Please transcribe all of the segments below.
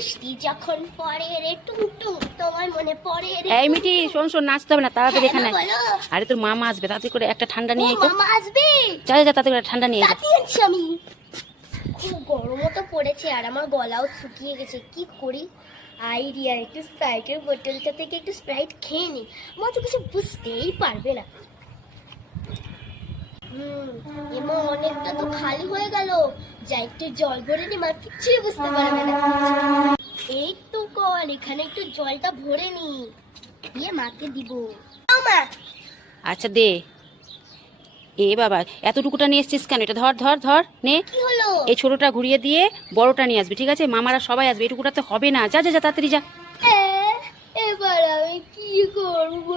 বৃষ্টি যখন পড়ে রে টুংটুং তোমার মনে পড়ে রে। এই মিটি শোন শোন, নাচতে হবে না, তাড়াতাড়ি এখানে। বলো। আরে তোর মামা আসবে, তাড়াতাড়ি করে একটা ঠান্ডা নিয়ে আয় তো। মামা আসবে? যা যা, তাড়াতাড়ি করে ঠান্ডা নিয়ে আয়। তাতে আনছি আমি। খুব গরমও তো পড়েছে আর আমার গলাও শুকিয়ে গেছে, কি করি? আইডিয়া, একটু স্প্রাইটের বোতলটা থেকে একটু স্প্রাইট খেয়ে নি, মা তো কিছু বুঝতেই পারবে না। এমন অনেকটা তো খালি হয়ে গেল, যা একটু জল ভরে নি, মা কিছুই বুঝতে পারবে না। এই তো কল, এখানে একটু জলটা ভরে নি, দিয়ে মাকে দিব। মা আচ্ছা দে। এ বাবা, এতটুকুটা নিয়ে এসছিস কেন? এটা ধর ধর ধর, নে। কি হলো? এই ছোটটা ঘুরিয়ে দিয়ে বড়টা নিয়ে আসবি, ঠিক আছে? মামারা সবাই আসবে, এটুকুটাতে হবে না। যা যা যা, তাড়াতাড়ি যা। এবার আমি কি করব?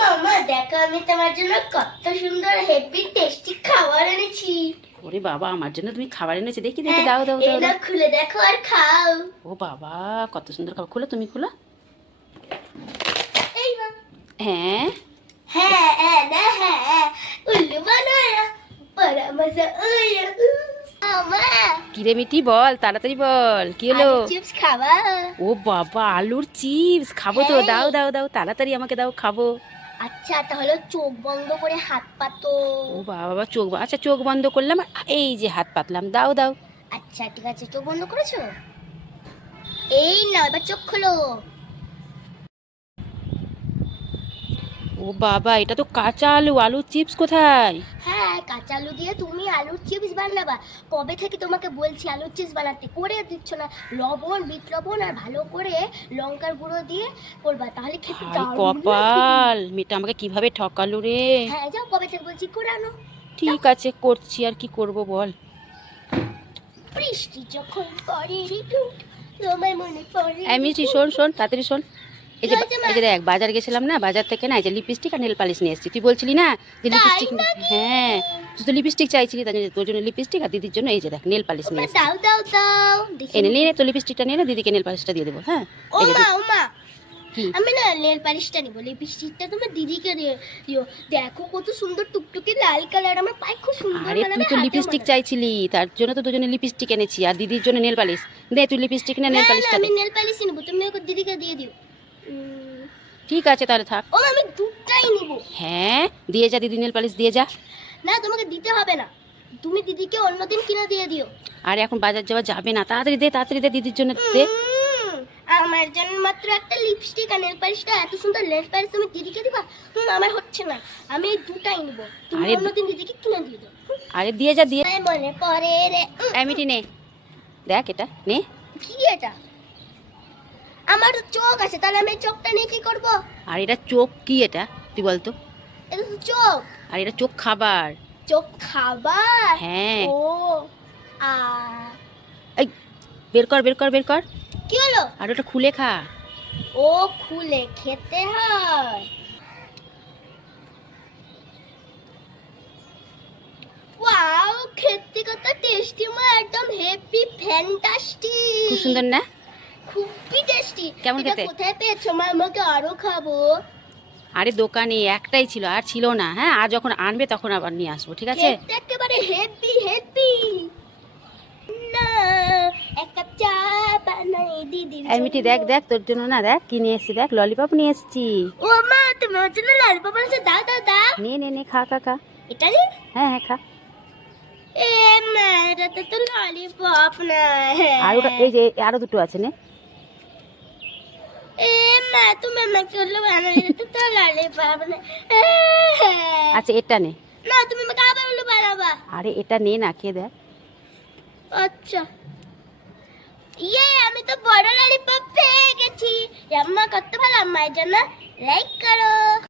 মামা দেখো, আমি তোমার জন্য কত সুন্দর হেভি টেস্টি খাবার এনেছি। ওরে বাবা, আমার জন্য তুমি খাবার এনেছো? দেখি দেখি, দাও দাও দাও দাও। খুলে দেখো আর খাও। ও বাবা, কত সুন্দর খাবার। খোলো, তুমি খোলো। এই মা। হ্যাঁ হ্যাঁ না হ্যাঁ, উল্লু বানায়া বড় মজা আয়া। মামা কিরে মিটি, বল তাড়াতাড়ি বল, কি হলো? চিপস খাবা? ও বাবা, আলুর চিপস খাবো তো। দাও দাও দাও, তাড়াতাড়ি আমাকে দাও, খাবো। আচ্ছা তাহলে চোখ বন্ধ করে হাত পাতো। ও বাবা, আচ্ছা চোখ বন্ধ করলাম, এই যে হাত পাতলাম। দাও দাও। আচ্ছা ঠিক আছে, চোখ বন্ধ করেছো? এই নাও, এবার চোখ খোলো। ও বাবা, এটা তো কাঁচা আলু। আলুর চিপস কোথায়? হ্যাঁ, কাঁচা আলু দিয়ে তুমি আলুর চিপস বানাবা? কবে থেকে তোমাকে বলছি আলুর চিপস বানাতে, করে দিচ্ছ না। লবণ, বিট লবণ আর ভালো করে লঙ্কার গুঁড়ো দিয়ে করবা, তাহলে খেতে হাই দারুণ কপাল, লাগবে। মেয়েটা আমাকে কিভাবে ঠকালো রে। হ্যাঁ যাও, কবে থেকে বলছি করে আনো। ঠিক আছে, করছি, আর কি করব বল। বৃষ্টি যখন পড়ে ঋতু তোমার মনে পড়ে। এই মিষ্টি, শোন শোন, তাড়াতাড়ি শোন। এই যে কি হয়েছে মা? এই যে দেখ, বাজার গেছিলাম না, বাজার থেকে না এই যে লিপস্টিক আর নেল পালিশ নিয়ে এসেছি। তুই বলছিলি না যে তাই লিপস্টিক, নাকি? হ্যাঁ তুই তো লিপস্টিক চাইছিলি, তাই জন্য তোর জন্য লিপস্টিক আর দিদির জন্য এই যে দেখ নেল পালিশ নিয়ে এসেছি। দাও দাও দাও দেখি। এনে নিয়ে তো লিপস্টিকটা নিয়ে নে, দিদিকে নেল পালিশটা দিয়ে দেবো। হ্যাঁ ও এই যে মা ও মা, কি? আমি না নেল পালিশটা নিব, লিপস্টিকটা তুমি দিদিকে দিয়ে দিও। দেখো কত সুন্দর টুকটুকে লাল কালার, আমার পায়ে খুব সুন্দর আরে মানাবে। তুই তো হাতেও লিপস্টিক মানাবে। চাইছিলি, তার জন্য তো দুজনে লিপস্টিক এনেছি, আর দিদির জন্য নেল পালিশ। দে তুই লিপস্টিক না, নেল না পালিশটা আমি দে। নেল পালিশ নিব, তুমি ওকে দিদিকে দিয়ে দিও। ঠিক আছে তাহলে থাক। ও মা, আমি দুটাই নিব। হ্যাঁ দিয়ে যা, দিদি নেল পালিশ দিয়ে যা। না তোমাকে দিতে হবে না, তুমি দিদিকে অন্যদিন কিনে দিয়ে দিও। আর এখন বাজার যাওয়া যাবে না, তাড়াতাড়ি দে, তাড়াতাড়ি দে, দিদির জন্য দে। আমার জন্য মাত্র একটা লিপস্টিক আর নেল পালিশটা, এত সুন্দর নেল পালিশ তুমি দিদিকে দিবা? আমার হচ্ছে না, আমি এই দুটাই নিব, তুমি আরে অন্যদিন দিদিকে কিনে দিয়ে দাও। আরে দিয়ে যা, দিয়ে। আমার মনে পড়ে রে। এই মিটি নে, দেখ এটা নে। কি এটা? আমার তো চোখ আছে, তাহলে আমি এই চোখটা নিয়ে কি করব? আর এটা চোখ কি? এটা তুই বলতো। এটা তো চোখ। আর এটা চোখ খাবার। চোখ খাবার? হ্যাঁ। ও আ এই বের কর বের কর বের কর। কি হলো? আর ওটা খুলে খা। ও খুলে খেতে হয়। ওয়াও, খেতে কত টেস্টি মা, একদম হেভি ফ্যান্টাস্টিক। খুব সুন্দর না? খুবই টেস্টি। কেমন এটা খেতে? কোথায় পেয়েছো মা? আমাকে আরো খাবো। আরে দোকানে একটাই ছিল, আর ছিল না। হ্যাঁ, আর যখন আনবে তখন আবার নিয়ে আসবো, ঠিক আছে? খেতে একেবারে হেভি হেভি। না, এক কাপ চা বানাই দিদির এই মিটি দেখ দেখ, তোর জন্য না দেখ কি নিয়ে এসেছি, দেখ ললিপপ নিয়ে এসেছি। ও মা, তুমি ওর জন্য ললিপপ এনেছো? দাও দাও দাও। নে নে নে, খা খা খা। এটা নি? হ্যাঁ হ্যাঁ খা। এ মা, এটা তো ললিপপ না। আর ওটা এই যে আরো দুটো আছে, নে। এ মা, তুমি আমাকে ওগুলো বানালে, এটা তো ললিপপ না। আচ্ছা এটা নে। না, তুমি আমাকে আবার ওগুলো বানাবা। আরে এটা নে না, খেয়ে দেখ। আচ্ছা, আমি তো বড় ললিপপ পেয়ে গেছি। আম্মা কত ভালো, আম্মার জন্য লাইক করো।